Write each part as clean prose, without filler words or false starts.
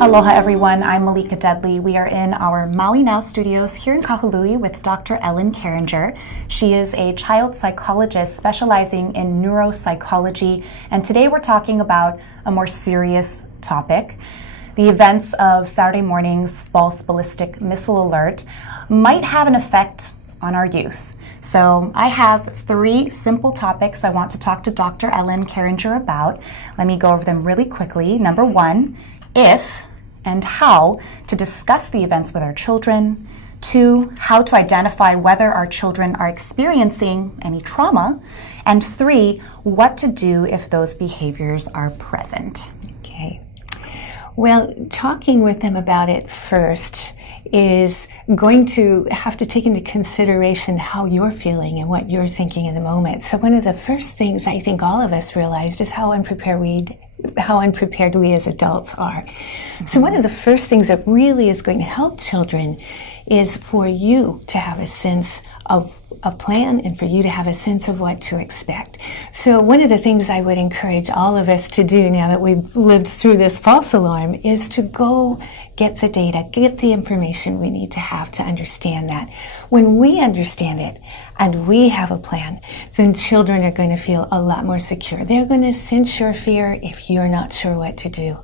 Aloha everyone, I'm Malika Dudley. We are in our Maui Now studios here in Kahului with Dr. Ellen Carringer. She is a child psychologist specializing in neuropsychology, and today we're talking about a more serious topic. The events of Saturday morning's false ballistic missile alert might have an effect on our youth. So I have 3 simple topics I want to talk to Dr. Ellen Carringer about. Let me go over them really quickly. Number 1, if and how to discuss the events with our children. 2, how to identify whether our children are experiencing any trauma. And 3, what to do if those behaviors are present. Okay. Well, talking with them about it first is going to have to take into consideration how you're feeling and what you're thinking in the moment. So one of the first things I think all of us realized is how unprepared we as adults are. So one of the first things that really is going to help children is for you to have a sense of a plan and for you to have a sense of what to expect. So one of the things I would encourage all of us to do now that we've lived through this false alarm is to go get the data, get the information we need to have to understand that. When we understand it and we have a plan, then children are going to feel a lot more secure. They're going to sense your fear if you're not sure what to do.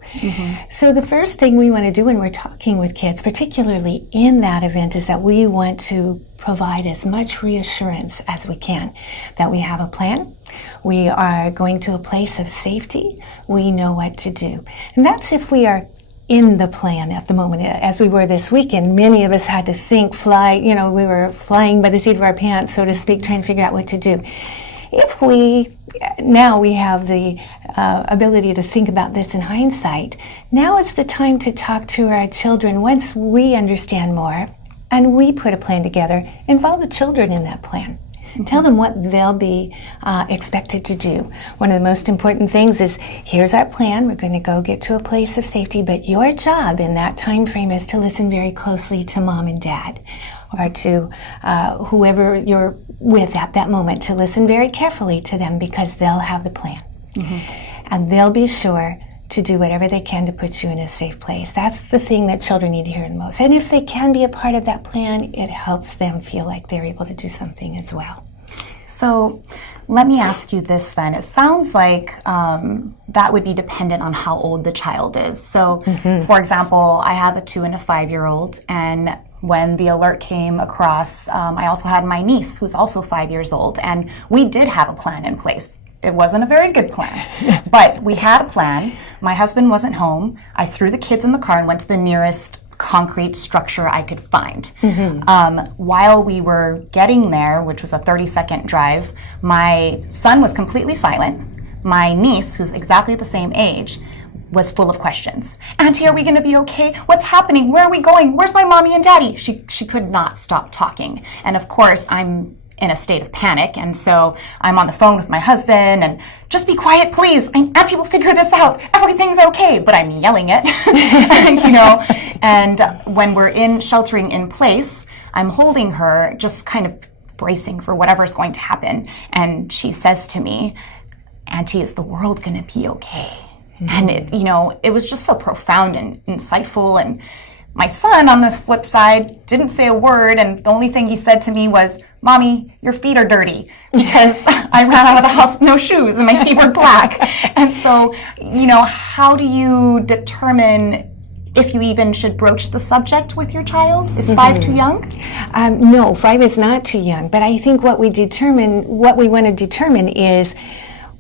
So the first thing we want to do when we're talking with kids, particularly in that event, is that we want to provide as much reassurance as we can that we have a plan, we are going to a place of safety, we know what to do. And that's if we are in the plan at the moment. As we were this weekend, many of us had to think, we were flying by the seat of our pants, so to speak, trying to figure out what to do. If we have the ability to think about this in hindsight, now is the time to talk to our children once we understand more and we put a plan together. Involve the children in that plan. Tell them what they'll be expected to do. One of the most important things is, here's our plan. We're going to go get to a place of safety, but your job in that time frame is to listen very closely to mom and dad, or to whoever you're with at that moment, to listen very carefully to them because they'll have the plan. And they'll be sure to do whatever they can to put you in a safe place. That's the thing that children need to hear the most. And if they can be a part of that plan, it helps them feel like they're able to do something as well. So let me ask you this then. It sounds like that would be dependent on how old the child is. So, for example, I have a 2 and a 5-year-old, and when the alert came across, I also had my niece who's also 5 years old, and we did have a plan in place. It wasn't a very good plan, but we had a plan. My husband wasn't home. I threw the kids in the car and went to the nearest concrete structure I could find. While we were getting there, which was a 30-second drive, my son was completely silent. My niece, who's exactly the same age, was full of questions. Auntie, are we going to be okay? What's happening? Where are we going? Where's my mommy and daddy? She could not stop talking. And of course, I'm in a state of panic, and so I'm on the phone with my husband and, just be quiet, please. Auntie will figure this out. Everything's okay. But I'm yelling it, And when we're sheltering in place, I'm holding her, just kind of bracing for whatever's going to happen. And she says to me, Auntie, is the world going to be okay? And it was just so profound and insightful. And my son, on the flip side, didn't say a word, and the only thing he said to me was, Mommy, your feet are dirty, because I ran out of the house with no shoes and my feet were black. And so, how do you determine if you even should broach the subject with your child? Is 5 too young? No, 5 is not too young. But I think what we want to determine is,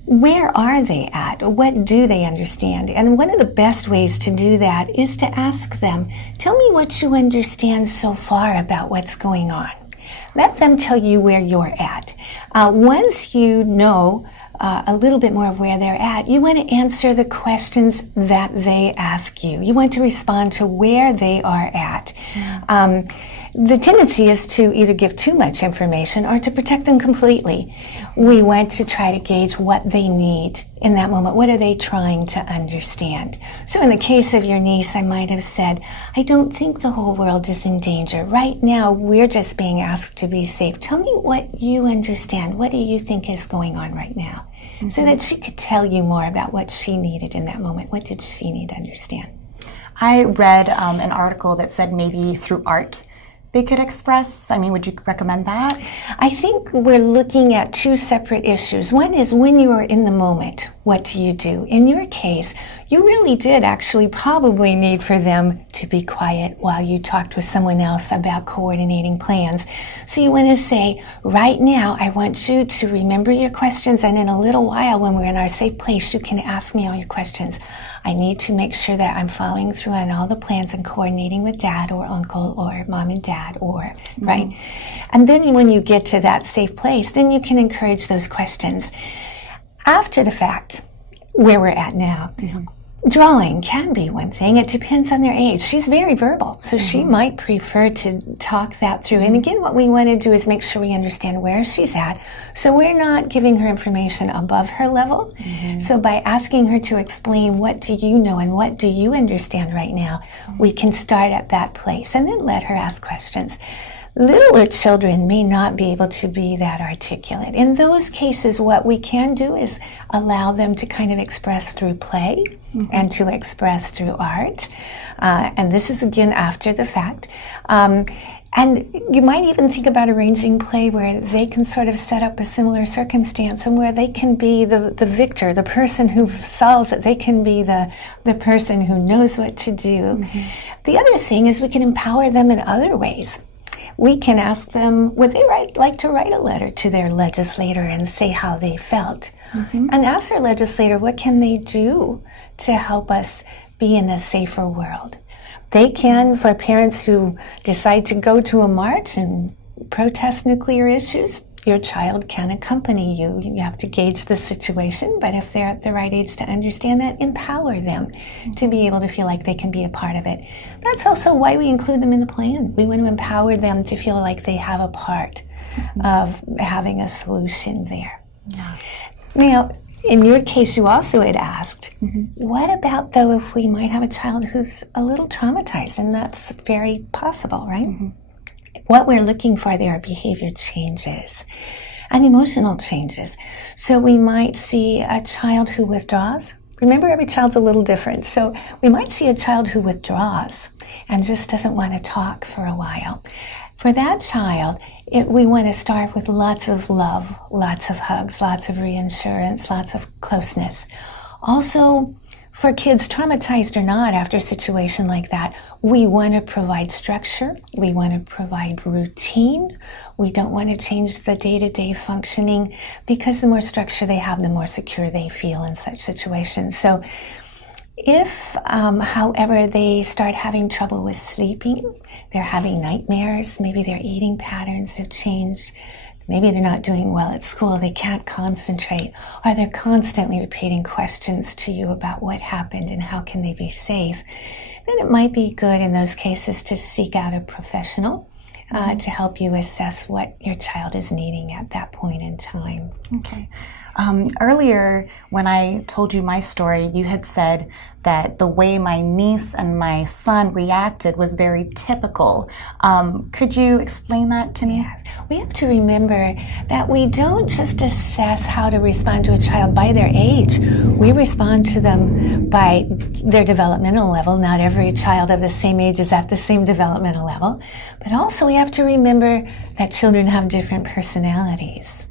where are they at? What do they understand? And one of the best ways to do that is to ask them, tell me what you understand so far about what's going on. Let them tell you where you're at. Once you know a little bit more of where they're at, you want to answer the questions that they ask you. You want to respond to where they are at. The tendency is to either give too much information or to protect them completely. We want to try to gauge what they need in that moment. What are they trying to understand? So in the case of your niece, I might have said, I don't think the whole world is in danger. Right now, we're just being asked to be safe. Tell me what you understand. What do you think is going on right now? So that she could tell you more about what she needed in that moment. What did she need to understand? I read an article that said maybe through art they could express. I mean, would you recommend that? I think we're looking at two separate issues. One is when you are in the moment, what do you do? In your case, you really did actually probably need for them to be quiet while you talked with someone else about coordinating plans. So you want to say, right now, I want you to remember your questions, and in a little while, when we're in our safe place, you can ask me all your questions. I need to make sure that I'm following through on all the plans and coordinating with dad or uncle or mom and dad right? And then when you get to that safe place, then you can encourage those questions. After the fact, where we're at now, drawing can be one thing. It depends on their age. She's very verbal, so she might prefer to talk that through. And again, what we want to do is make sure we understand where she's at. So we're not giving her information above her level. So by asking her to explain what do you know and what do you understand right now, we can start at that place and then let her ask questions. Littler children may not be able to be that articulate. In those cases, what we can do is allow them to kind of express through play and to express through art. And this is, again, after the fact. And you might even think about arranging play where they can sort of set up a similar circumstance and where they can be the victor, the person who solves it. They can be the person who knows what to do. The other thing is we can empower them in other ways. We can ask them, would they like to write a letter to their legislator and say how they felt? And ask their legislator, what can they do to help us be in a safer world? They can, for parents who decide to go to a march and protest nuclear issues, your child can accompany you. You have to gauge the situation, but if they're at the right age to understand that, empower them to be able to feel like they can be a part of it. That's also why we include them in the plan. We want to empower them to feel like they have a part of having a solution there. Now, in your case, you also had asked, what about, though, if we might have a child who's a little traumatized? And that's very possible, right? What we're looking for there are behavior changes and emotional changes. So we might see a child who withdraws. Remember, every child's a little different. So we might see a child who withdraws and just doesn't want to talk for a while. For that child, we want to start with lots of love, lots of hugs, lots of reassurance, lots of closeness. Also, for kids, traumatized or not, after a situation like that, we want to provide structure. We want to provide routine. We don't want to change the day-to-day functioning, because the more structure they have, the more secure they feel in such situations. So if, however, they start having trouble with sleeping, they're having nightmares, maybe their eating patterns have changed, maybe they're not doing well at school, they can't concentrate, or they're constantly repeating questions to you about what happened and how can they be safe, then it might be good in those cases to seek out a professional to help you assess what your child is needing at that point in time. Okay. Earlier, when I told you my story, you had said that the way my niece and my son reacted was very typical. Could you explain that to me? Yes. We have to remember that we don't just assess how to respond to a child by their age. We respond to them by their developmental level. Not every child of the same age is at the same developmental level. But also we have to remember that children have different personalities.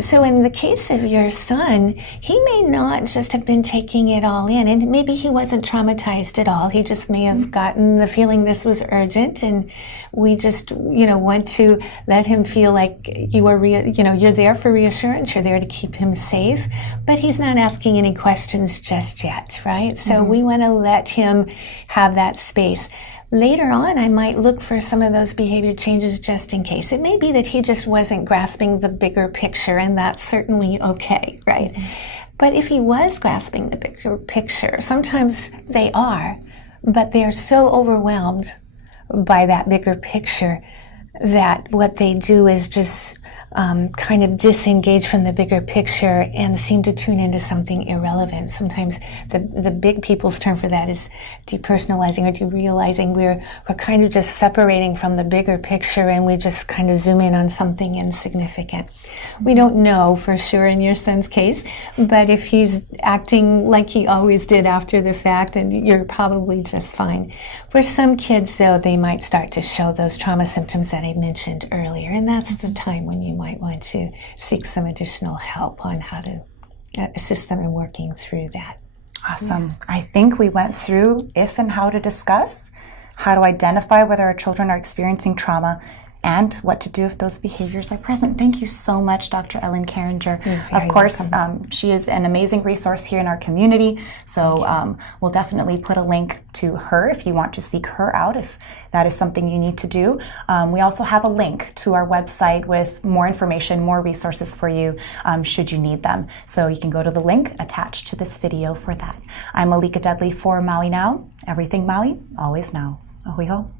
So in the case of your son, he may not just have been taking it all in, and maybe he wasn't traumatized at all. He just may have gotten the feeling this was urgent, and we just, want to let him feel like you are, you're there for reassurance. You're there to keep him safe, but he's not asking any questions just yet, right? So we want to let him have that space. Later on, I might look for some of those behavior changes just in case. It may be that he just wasn't grasping the bigger picture, and that's certainly okay, right? But if he was grasping the bigger picture, sometimes they are, but they are so overwhelmed by that bigger picture that what they do is just kind of disengage from the bigger picture and seem to tune into something irrelevant. Sometimes the big people's term for that is depersonalizing or derealizing. We're kind of just separating from the bigger picture and we just kind of zoom in on something insignificant. We don't know for sure in your son's case, but if he's acting like he always did after the fact, then you're probably just fine. For some kids, though, they might start to show those trauma symptoms that I mentioned earlier, and that's the time when you might want to seek some additional help on how to assist them in working through that. Awesome. I think we went through if and how to discuss, how to identify whether our children are experiencing trauma, and what to do if those behaviors are present. Thank you so much, Dr. Ellen Carringer. Of course, she is an amazing resource here in our community, so we'll definitely put a link to her if you want to seek her out, if that is something you need to do. We also have a link to our website with more information, more resources for you should you need them. So you can go to the link attached to this video for that. I'm Malika Dudley for Maui Now. Everything Maui, always now. Ahui ho.